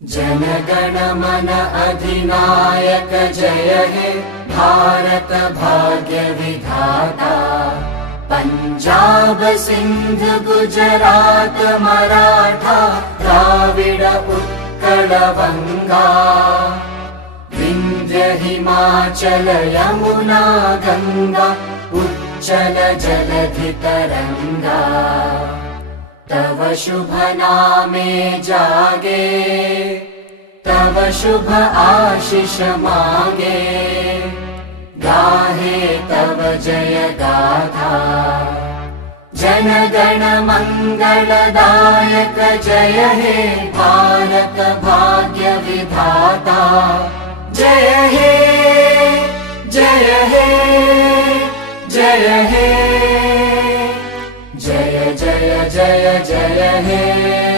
जन गण मन अधिनायक जय हे भारत भाग्य विधाता। पंजाब सिंध गुजरात मराठा द्राविड उत्कल बंगा। विंध्य हिमाचल यमुना गंगा उच्चल जलधि तरंगा। तव शुभ नामे जागे तव शुभ आशीष मांगे। गाहे तव जय गाथा जन गण मंगलदायक जय हे भारत भाग्य विधाता। जय हे जय हे जय हे जय जय जय जय हे।